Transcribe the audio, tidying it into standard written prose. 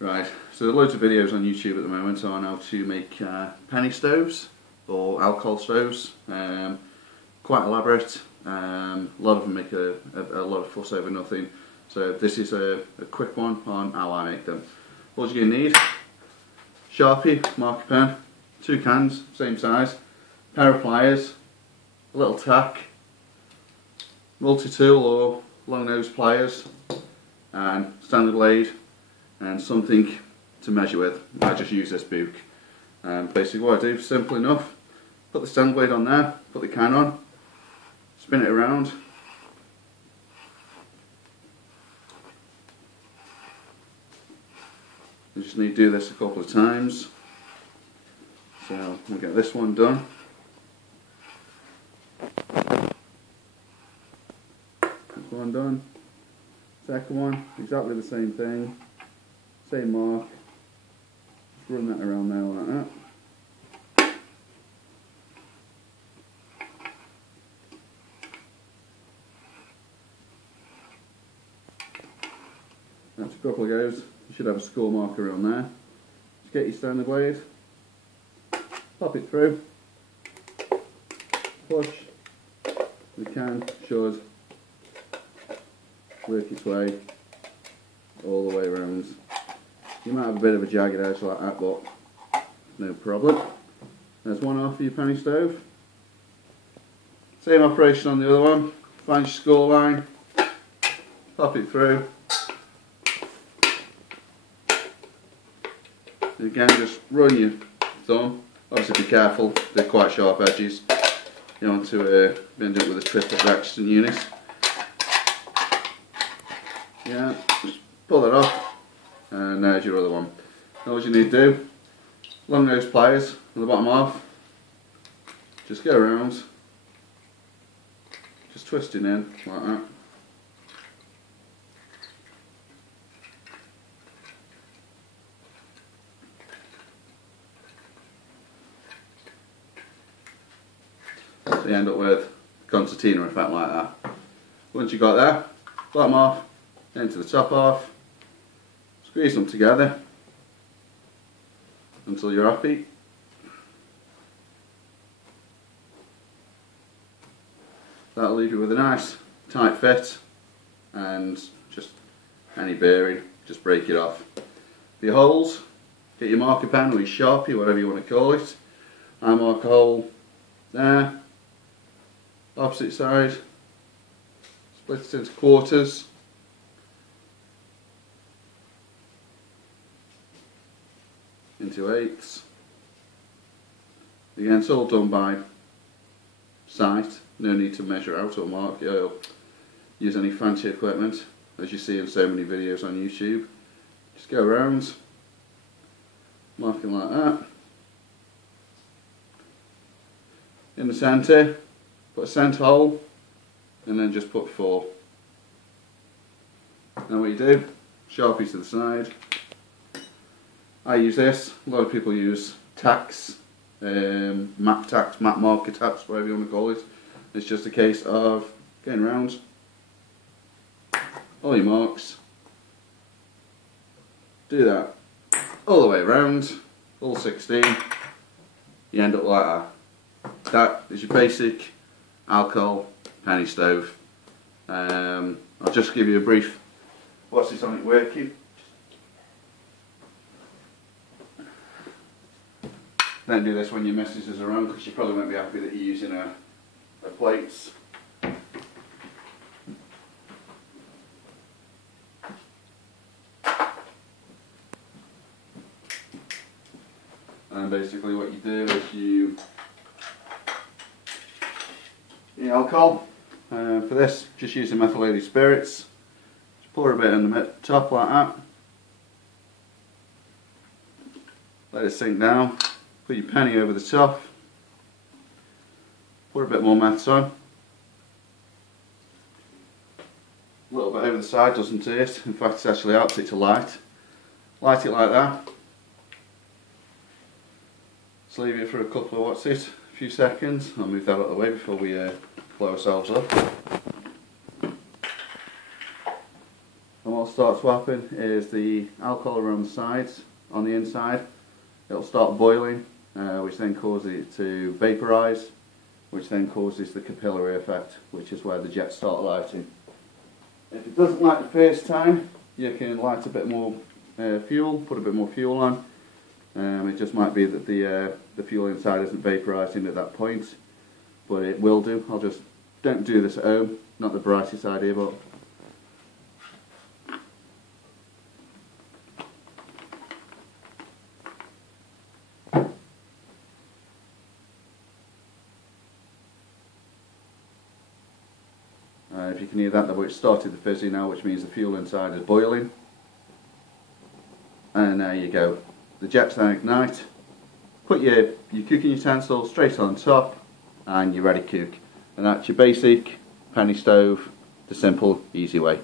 Right, so there are loads of videos on YouTube at the moment on how to make penny stoves or alcohol stoves. Quite elaborate. A lot of them make a lot of fuss over nothing. So this is a quick one on how I make them. What you're going to need: Sharpie, marker pen, 2 cans, same size, pair of pliers, a little tack, multi-tool or long nose pliers, and standard blade, and something to measure with. I just use this book. Basically what I do, simple enough, put the standard blade on there, put the can on, spin it around, you just need to do this a couple of times. So we'll get this one done. This one done. Second one, exactly the same thing. Same mark. Just run that around there like that. That's a couple of goes. You should have a score marker on there. Just get your standard blade, pop it through, push. The can should work its way all the way around. You might have a bit of a jagged edge like that, but no problem. There's one off for your penny stove. Same operation on the other one. Find your score line, pop it through. And again, just run your thumb. Obviously be careful, they're quite sharp edges. You don't want to end up with a triplet Rexton unit. Yeah, just pull that off. And there's your other one. Now what you need to do, long nose pliers on the bottom half, just go around, just twisting in like that. So you end up with a concertina effect like that. Once you got there, bottom half into the top half, squeeze them together until you're happy. That'll leave you with a nice tight fit, and just any bearing, just break it off. For your holes, get your marker pen or your Sharpie, whatever you want to call it. I mark a hole there, opposite side, split it into quarters. Into eighths. Again, it's all done by sight, no need to measure out or mark it or use any fancy equipment, as you see in so many videos on YouTube. Just go around, marking like that. In the centre, put a centre hole, and then just put 4. Now what you do, Sharpie to the side. I use this, a lot of people use tacks, map tacks, map marker tacks, whatever you want to call it. It's just a case of getting around all your marks, do that all the way around, all 16, you end up like that. That is your basic alcohol penny stove. I'll just give you a brief, what's this on it working. Don't do this when your missus is around, because she probably won't be happy that you're using her plates. And basically what you do is you alcohol. For this, just using methylated spirits. Just pour a bit in the top like that. Let it sink down. Put your penny over the top, put a bit more meths on, a little bit over the side doesn't hurt, in fact it actually helps it to light it like that, just leave it for a couple of a few seconds. I'll move that out of the way before we blow ourselves up. I'm what starts to happen is the alcohol around the sides, on the inside, it'll start boiling, which then causes it to vaporise, which then causes the capillary effect, which is where the jets start lighting. If it doesn't light the first time, you can light a bit more fuel, put a bit more fuel on. It just might be that the fuel inside isn't vaporising at that point, but it will do. Don't do this at home, not the brightest idea, but if you can hear that, it's started the fizzy now, which means the fuel inside is boiling. And there you go. The jets then ignite. Put your cooking utensil straight on top, and you're ready to cook. And that's your basic penny stove, the simple, easy way.